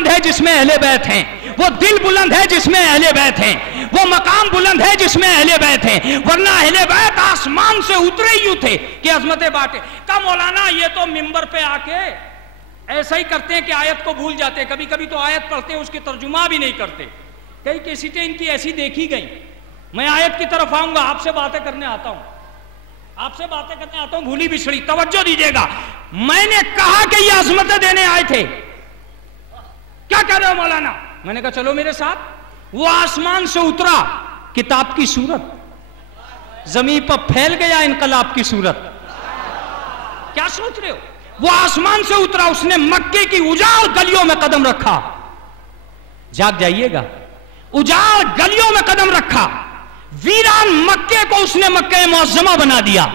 بلند ہے جس میں اہل بیت ہیں، وہ دل بلند ہے جس میں اہل بیت ہیں، وہ مقام بلند ہے جس میں اہل بیت ہیں، ورنہ اہل بیت آسمان سے اترے ہی تھے کہ عظمتیں بانٹے۔ کہا مولانا یہ تو منبر پہ آ کے ایسا ہی کرتے ہیں کہ آیت کو بھول جاتے ہیں، کبھی کبھی تو آیت پڑھتے ہیں اس کی ترجمہ بھی نہیں کرتے، کئی کیسٹیں ان کی ایسی دیکھی گئیں۔ میں آیت کی طرف آؤں گا، آپ سے باتیں کرنے آتا ہوں، آپ سے باتیں کرنے آتا ہوں، بھولی بچھڑی، توجہ دیجیے گا۔ میں نے کہا کہ یہ عظمتیں دینے آئے تھے، کیا کہہ رہے ہو مولانا؟ میں نے کہا چلو میرے ساتھ۔ وہ آسمان سے اترا کتاب کی صورت، زمین پر پھیل گیا انقلاب کی صورت۔ کیا سوچ رہے ہو؟ وہ آسمان سے اترا، اس نے مکے کی اجاڑ گلیوں میں قدم رکھا، جاگ جائیے گا، اجاڑ گلیوں میں قدم رکھا، ویران مکے کو اس نے مکہ معظمہ بنا دیا۔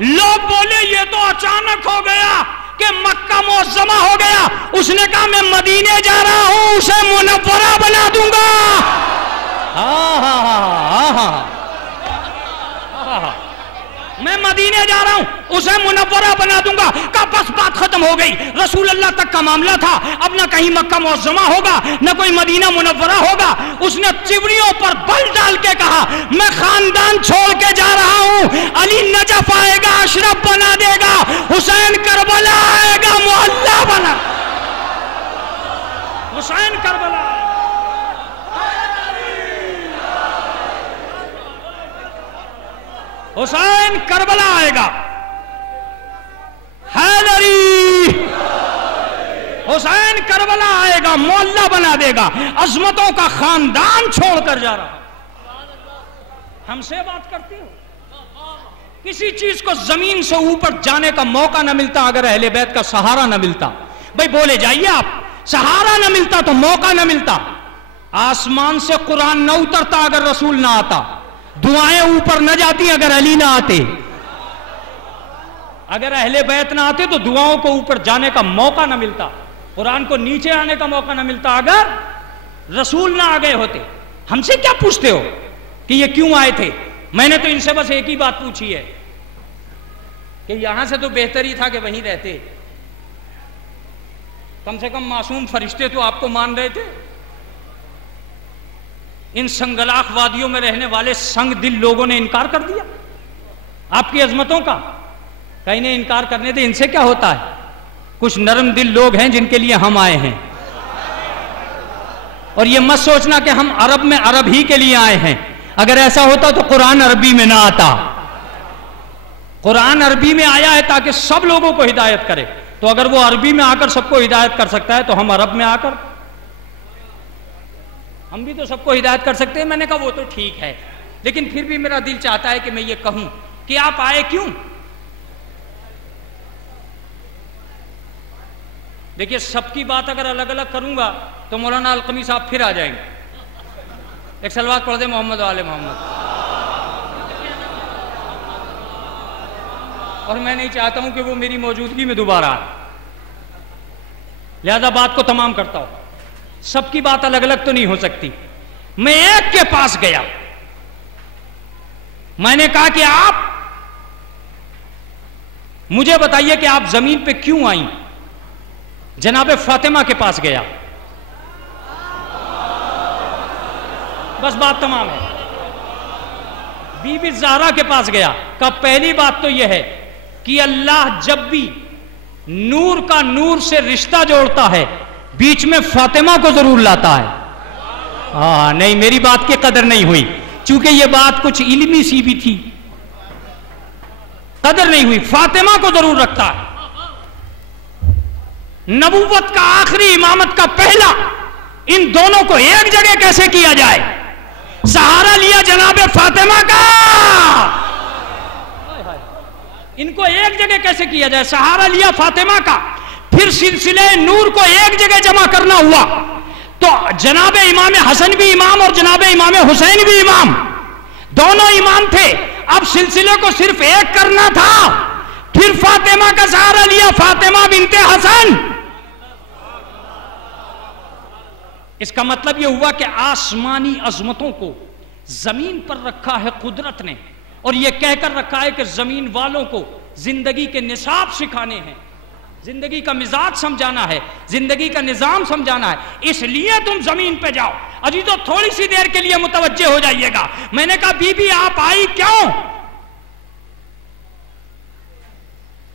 لوگ بولے یہ تو اچانک ہو گیا کہ مکہ معظمہ ہو گیا، اس نے کہا میں مدینے جا رہا ہوں، اسے منورہ بنا دوں گا۔ میں مدینے جا رہا ہوں، اسے منورہ بنا دوں گا۔ کہا بس بات ختم ہو گئی، رسول اللہ تک کا معاملہ تھا، اب نہ کہیں مکہ معظمہ ہوگا نہ کوئی مدینہ منورہ ہوگا۔ اس نے چوڑیوں پر بل ڈال کے کہا میں خاندان چھوڑ کے جا رہا ہوں، علی نجف آئے گا اشرف بنا دے گا، حسین کربلا آئے گا معلّہ بنا، حسین کربلا، حسین کربلا آئے گا، حیدری، حسین کربلا آئے گا، معلّہ بنا دے گا، عظمتوں کا خاندان چھوڑ کر جا رہا۔ ہم سے بات کرتے ہو؟ کسی چیز کو زمین سے اوپر جانے کا موقع نہ ملتا اگر اہل بیت کا سہارا نہ ملتا۔ بھائی بولے جائیے آپ، سہارا نہ ملتا تو موقع نہ ملتا۔ آسمان سے قرآن نہ اترتا اگر رسول نہ آتا، دعائیں اوپر نہ جاتی اگر علی نہ آتے، اگر اہل بیت نہ آتے تو دعاؤں کو اوپر جانے کا موقع نہ ملتا، قرآن کو نیچے آنے کا موقع نہ ملتا اگر رسول نہ آ گئے ہوتے۔ ہم سے کیا پوچھتے ہو کہ یہ کیوں آئے تھے؟ میں نے تو ان سے بس ایک ہی بات پوچھی ہے کہ یہاں سے تو بہتر ہی تھا کہ وہیں رہتے، کم سے کم معصوم فرشتے تو آپ کو مان رہے تھے۔ ان سنگلاخ وادیوں میں رہنے والے سنگ دل لوگوں نے انکار کر دیا آپ کی عظمتوں کا۔ کہیں نے انکار کرنے دے، ان سے کیا ہوتا ہے؟ کچھ نرم دل لوگ ہیں جن کے لیے ہم آئے ہیں، اور یہ مت سوچنا کہ ہم عرب میں عرب ہی کے لیے آئے ہیں۔ اگر ایسا ہوتا تو قرآن عربی میں نہ آتا۔ قرآن عربی میں آیا ہے تاکہ سب لوگوں کو ہدایت کرے، تو اگر وہ عربی میں آ کر سب کو ہدایت کر سکتا ہے تو ہم عرب میں آ کر ہم بھی تو سب کو ہدایت کر سکتے ہیں۔ میں نے کہا وہ تو ٹھیک ہے، لیکن پھر بھی میرا دل چاہتا ہے کہ میں یہ کہوں کہ آپ آئے کیوں؟ دیکھیے سب کی بات اگر الگ الگ کروں گا تو مولانا القمی صاحب پھر آ جائیں گے۔ ایک صلوات پڑھ دیں محمد و آل محمد۔ اور میں نہیں چاہتا ہوں کہ وہ میری موجودگی میں دوبارہ آئے، لہذا بات کو تمام کرتا ہوں۔ سب کی بات الگ الگ تو نہیں ہو سکتی۔ میں ایک کے پاس گیا، میں نے کہا کہ آپ مجھے بتائیے کہ آپ زمین پہ کیوں آئیں؟ جناب فاطمہ کے پاس گیا، بس بات تمام ہے۔ بی بی زہرا کے پاس گیا، کہا پہلی بات تو یہ ہے کہ اللہ جب بھی نور کا نور سے رشتہ جوڑتا ہے بیچ میں فاطمہ کو ضرور لاتا ہے۔ نہیں، میری بات کی قدر نہیں ہوئی، چونکہ یہ بات کچھ علمی سی بھی تھی، قدر نہیں ہوئی۔ فاطمہ کو ضرور رکھتا ہے۔ نبوت کا آخری، امامت کا پہلا، ان دونوں کو ایک جگہ کیسے کیا جائے؟ سہارا لیا جناب فاطمہ کا، ان کو ایک جگہ کیسے کیا جائے؟ سہارا لیا فاطمہ کا، پھر سلسلہ نور کو ایک جگہ جمع کرنا ہوا تو جناب امام حسن بھی امام اور جناب امام حسین بھی امام، دونوں امام تھے۔ اب سلسلے کو صرف ایک کرنا تھا، پھر فاطمہ کا سہارا لیا، فاطمہ بنت حسن۔ اس کا مطلب یہ ہوا کہ آسمانی عظمتوں کو زمین پر رکھا ہے قدرت نے، اور یہ کہہ کر رکھا ہے کہ زمین والوں کو زندگی کے نصاب سکھانے ہیں، زندگی کا مزاج سمجھانا ہے، زندگی کا نظام سمجھانا ہے، اس لیے تم زمین پہ جاؤ۔ اجی تو تھوڑی سی دیر کے لیے متوجہ ہو جائیے گا۔ میں نے کہا بی بی آپ آئی کیوں؟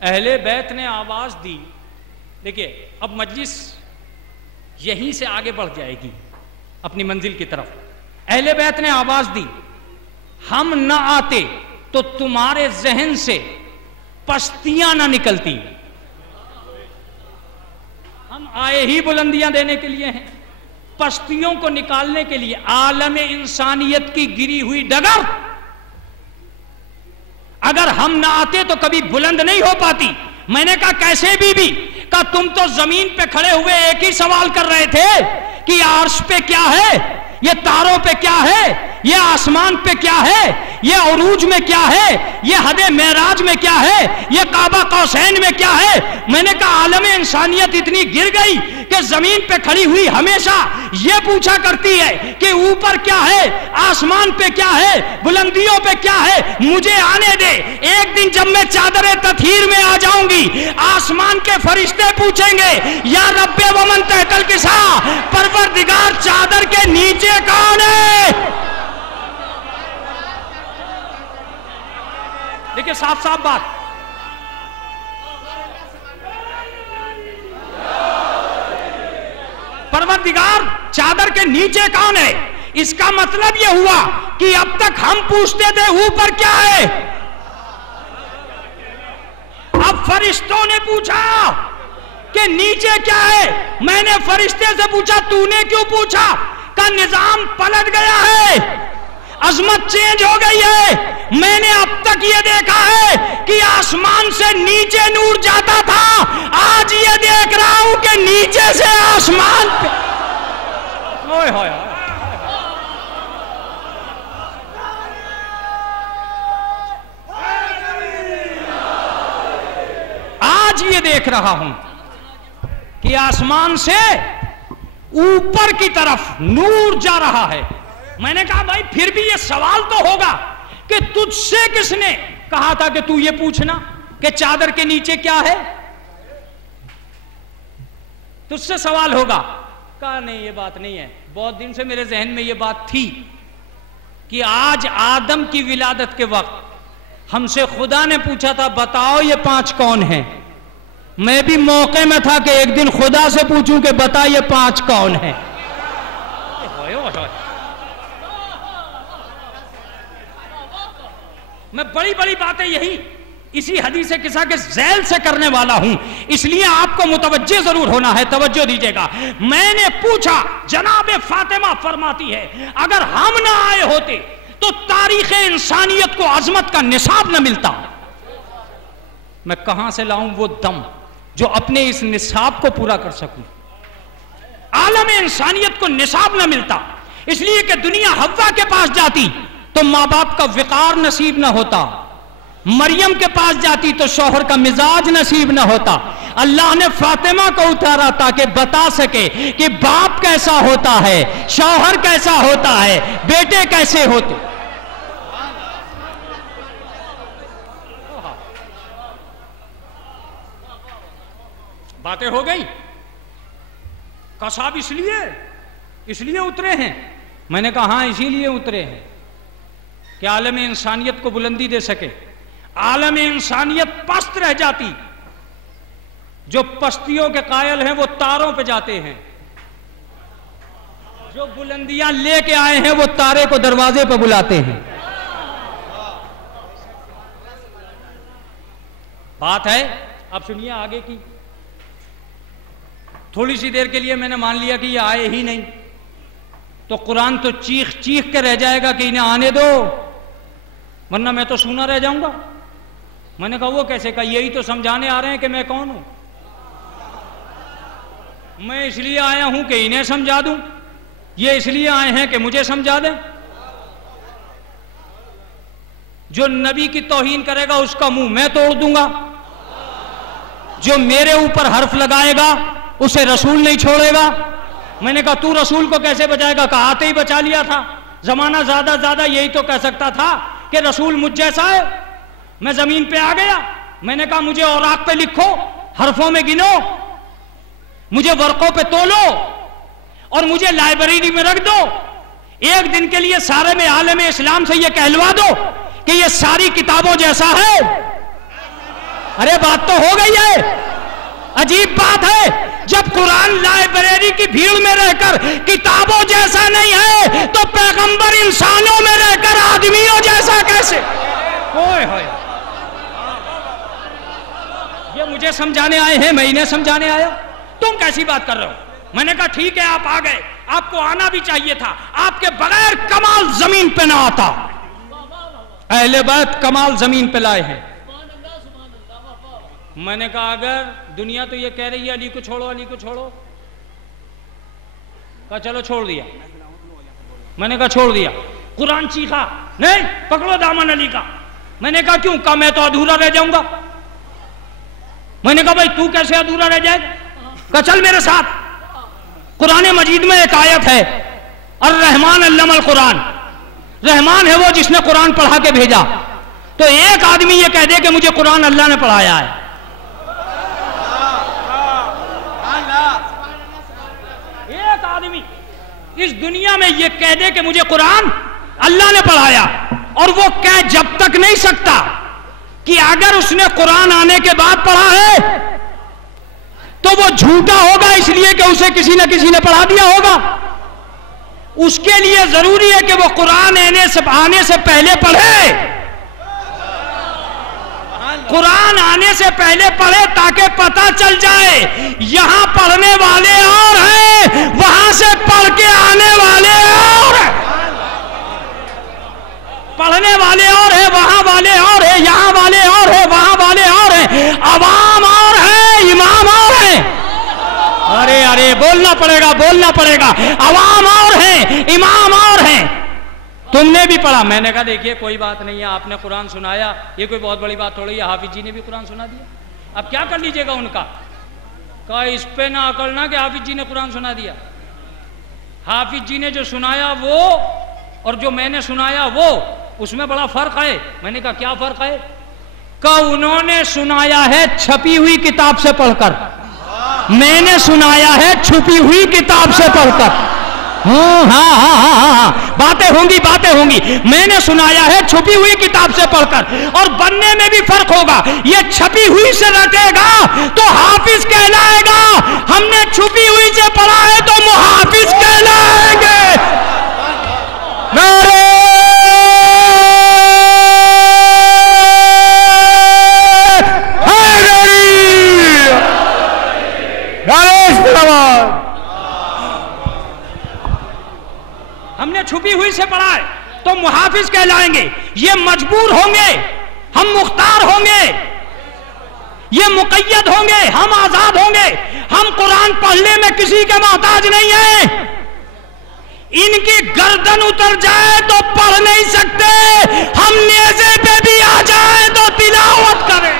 اہل بیت نے آواز دی، دیکھیے اب مجلس یہیں سے آگے بڑھ جائے گی اپنی منزل کی طرف۔ اہل بیت نے آواز دی، ہم نہ آتے تو تمہارے ذہن سے پستیاں نہ نکلتی، ہم آئے ہی بلندیاں دینے کے لیے ہیں، پستیوں کو نکالنے کے لیے۔ عالم انسانیت کی گری ہوئی ڈگر اگر ہم نہ آتے تو کبھی بلند نہیں ہو پاتی۔ میں نے کہا کیسے بی بی؟ کہا تم تو زمین پہ کھڑے ہوئے ایک ہی سوال کر رہے تھے کہ یہ عرش پہ کیا ہے، یہ تاروں پہ کیا ہے، یہ آسمان پہ کیا ہے، یہ عروج میں کیا ہے، یہ حد معراج میں کیا ہے، یہ کعبہ قوسین میں کیا ہے۔ میں نے کہا عالم انسانیت اتنی گر گئی کہ زمین پہ کھڑی ہوئی ہمیشہ یہ پوچھا کرتی ہے کہ اوپر کیا ہے، آسمان پہ کیا ہے، بلندیوں پہ کیا ہے۔ مجھے آنے دے، ایک دن جب میں چادر تطہیر میں آ جاؤں گی، آسمان کے فرشتے پوچھیں گے یا رب ومن تحت الکسا، پروردگار چادر کے نیچے کون ہے؟ دیکھیں صاف صاف بات، پروردگار چادر کے نیچے کون ہے؟ اس کا مطلب یہ ہوا کہ اب تک ہم پوچھتے تھے اوپر کیا ہے، اب فرشتوں نے پوچھا کہ نیچے کیا ہے۔ میں نے فرشتے سے پوچھا تو نے کیوں پوچھا؟ کا نظام پلٹ گیا ہے، عظمت چینج ہو گئی ہے۔ میں نے اب تک یہ دیکھا ہے کہ آسمان سے نیچے نور جاتا تھا، آج یہ دیکھ رہا ہوں کہ نیچے سے آسمان پہ۔ آج یہ دیکھ رہا ہوں کہ آسمان سے اوپر کی طرف نور جا رہا ہے۔ میں نے کہا بھائی پھر بھی یہ سوال تو ہوگا کہ تجھ سے کس نے کہا تھا کہ تو یہ پوچھنا کہ چادر کے نیچے کیا ہے؟ تجھ سے سوال ہوگا۔ کہا نہیں یہ بات نہیں ہے، بہت دن سے میرے ذہن میں یہ بات تھی کہ آج آدم کی ولادت کے وقت ہم سے خدا نے پوچھا تھا بتاؤ یہ 5 کون ہیں۔ میں بھی موقع میں تھا کہ ایک دن خدا سے پوچھوں کہ بتا یہ 5 کون ہیں۔ میں بڑی بڑی باتیں یہی اسی حدیث قصہ کے ذیل سے کرنے والا ہوں، اس لیے آپ کو متوجہ ضرور ہونا ہے، توجہ دیجیے گا۔ میں نے پوچھا، جناب فاطمہ فرماتی ہے اگر ہم نہ آئے ہوتے تو تاریخ انسانیت کو عظمت کا نصاب نہ ملتا۔ میں کہاں سے لاؤں وہ دم جو اپنے اس نصاب کو پورا کر سکوں؟ عالم انسانیت کو نصاب نہ ملتا، اس لیے کہ دنیا حوا کے پاس جاتی تو ماں باپ کا وقار نصیب نہ ہوتا، مریم کے پاس جاتی تو شوہر کا مزاج نصیب نہ ہوتا۔ اللہ نے فاطمہ کو اتارا تاکہ بتا سکے کہ باپ کیسا ہوتا ہے، شوہر کیسا ہوتا ہے، بیٹے کیسے ہوتے۔ باتیں ہو گئی۔ قصاب اس لیے اترے ہیں۔ میں نے کہا ہاں اسی لیے اترے ہیں کہ عالم انسانیت کو بلندی دے سکے۔ عالم انسانیت پست رہ جاتی، جو پستیوں کے قائل ہیں وہ تاروں پہ جاتے ہیں، جو بلندیاں لے کے آئے ہیں وہ تارے کو دروازے پہ بلاتے ہیں۔ بات ہے اب سنیے آگے کی۔ تھوڑی سی دیر کے لیے میں نے مان لیا کہ یہ آئے ہی نہیں تو قرآن تو چیخ چیخ کے رہ جائے گا کہ انہیں آنے دو ورنہ میں تو سونا رہ جاؤں گا۔ میں نے کہا وہ کیسے؟ کہا یہی تو سمجھانے آ رہے ہیں کہ میں کون ہوں۔ میں اس لیے آیا ہوں کہ انہیں سمجھا دوں، یہ اس لیے آئے ہیں کہ مجھے سمجھا دیں۔ جو نبی کی توہین کرے گا اس کا منہ میں توڑ دوں گا، جو میرے اوپر حرف لگائے گا اسے رسول نہیں چھوڑے گا۔ میں نے کہا تو رسول کو کیسے بچائے گا؟ کہا آتے ہی بچا لیا تھا، زمانہ زیادہ یہی تو کہہ سکتا تھا کہ رسول مجھ جیسا ہے، میں زمین پہ آ گیا۔ میں نے کہا مجھے اوراق پہ لکھو، حرفوں میں گنو، مجھے ورقوں پہ تولو اور مجھے لائبریری میں رکھ دو، ایک دن کے لیے سارے میں عالم اسلام سے یہ کہلوا دو کہ یہ ساری کتابوں جیسا ہے۔ ارے بات تو ہو گئی ہے، عجیب بات ہے، جب قرآن لائبریری کی بھیڑ میں رہ کر کتابوں جیسا نہیں ہے تو پیغمبر انسانوں میں رہ کر آدمیوں جیسا کیسے؟ ہوئے ہوئے، یہ مجھے سمجھانے آئے ہیں، میں انہیں سمجھانے آیا؟ تم کیسی بات کر رہے ہو؟ میں نے کہا ٹھیک ہے آپ آ گئے، آپ کو آنا بھی چاہیے تھا، آپ کے بغیر کمال زمین پہ نہ آتا۔ اہل بیت کمال زمین پہ لائے ہیں۔ میں نے کہا اگر دنیا تو یہ کہہ رہی ہے علی کو چھوڑو، علی کو چھوڑو، کہا چلو چھوڑ دیا۔ میں نے کہا چھوڑ دیا۔ قرآن چیخا نہیں پکڑو دامن علی کا۔ میں نے کہا کیوں؟ کہا میں تو ادھورا رہ جاؤں گا۔ میں نے کہا بھائی تو کیسے ادھورا رہ جائے گا؟ کہا چل میرے ساتھ۔ قرآن مجید میں ایک آیت ہے، الرحمن علم القرآن، رحمان ہے وہ جس نے قرآن پڑھا کے بھیجا۔ تو ایک آدمی یہ کہہ دے کہ مجھے قرآن اللہ نے پڑھایا ہے، ایک آدمی اس دنیا میں یہ کہہ دے کہ مجھے قرآن اللہ نے پڑھایا، اور وہ کہہ جب تک نہیں سکتا کہ اگر اس نے قرآن آنے کے بعد پڑھا ہے تو وہ جھوٹا ہوگا، اس لیے کہ اسے کسی نہ کسی نے پڑھا دیا ہوگا۔ اس کے لیے ضروری ہے کہ وہ قرآن آنے سے پہلے پڑھے، قرآن آنے سے پہلے پڑھے تاکہ پتہ چل جائے یہاں پڑھنے والے اور ہیں، وہاں سے پڑھ کے آنے والے اور ہیں، پڑھنے والے اور ہیں، وہاں والے اور ہیں، یہاں والے اور ہیں، وہاں والے اور ہیں، عوام اور ہیں، امام اور ہیں۔ ارے ارے بولنا پڑے گا، بولنا پڑے گا، عوام اور ہیں، امام اور ہیں۔ تم نے بھی پڑھا۔ میں نے کہا دیکھیے کوئی بات نہیں ہے، آپ نے قرآن سنایا، یہ کوئی بہت بڑی بات تھوڑی ہے، حافظ جی نے بھی قرآن سنا دیا، اب کیا کر لیجئے گا ان کا؟ کہا اس پہ نہ اکڑنا کہ حافظ جی نے قرآن سنا دیا۔ حافظ جی نے جو سنایا وہ اور جو میں نے سنایا وہ، اس میں بڑا فرق ہے۔ میں نے کہا کیا فرق ہے؟ کہ انہوں نے سنایا ہے چھپی ہوئی کتاب سے پڑھ کر، میں نے سنایا ہے چھپی ہوئی کتاب سے پڑھ کر۔ ہاں ہاں ہاں ہاں ہاں، باتیں ہوں گی، باتیں ہوں گی۔ میں نے سنایا ہے چھپی ہوئی کتاب سے پڑھ کر، اور بننے میں بھی فرق ہوگا۔ یہ چھپی ہوئی سے رٹے گا تو حافظ کہلائے گا، ہم نے چھپی ہوئی سے پڑھا ہے تو محافظ کہلائیں گے۔ نعرہ ہم نے چھپی ہوئی سے پڑھا ہے تو محافظ کہلائیں گے۔ یہ مجبور ہوں گے، ہم مختار ہوں گے، یہ مقید ہوں گے، ہم آزاد ہوں گے۔ ہم قرآن پڑھنے میں کسی کے محتاج نہیں ہیں۔ ان کی گردن اتر جائے تو پڑھ نہیں سکتے، ہم نیزے پہ بھی آ جائیں تو تلاوت کریں۔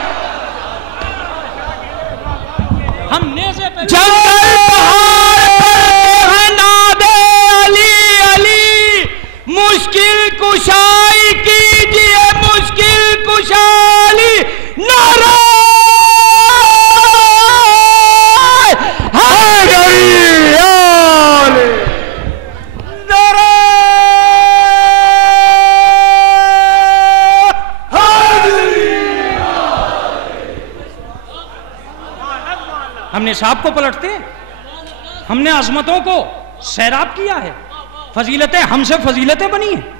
ہم نیزے پہ جنگل پہاڑ پر نادے علی علی، مشکل کشائی کیجئے مشکل کشائی، نعرہ حیدری علی، نعرہ حیدری علی۔ ہم نے صاحب کو پلٹتے ہیں، ہم نے عظمتوں کو سیراب کیا ہے، فضیلتیں ہم سے فضیلتیں بنی ہیں۔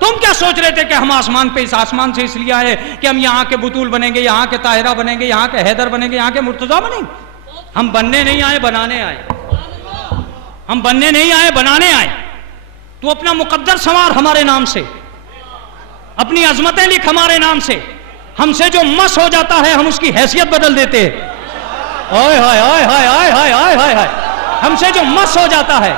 تم کیا سوچ رہے تھے کہ ہم آسمان پہ اس آسمان سے اس لیے آئے کہ ہم یہاں کے بطول بنیں گے، یہاں کے طاہرہ بنیں گے، یہاں کے حیدر بنیں گے، یہاں کے مرتضیٰ بنیں گے؟ ہم بننے نہیں آئے، بنانے آئے۔ ہم بننے نہیں آئے، بنانے آئے۔ تو اپنا مقدر سنوار ہمارے نام سے، اپنی عظمتیں لکھ ہمارے نام سے۔ ہم سے جو مس ہو جاتا ہے ہم اس کی حیثیت بدل دیتے ہیں۔ ہائے ہائے ہائے ہائے ہائے ہائے ہائے، ہم سے جو مس ہو جاتا ہے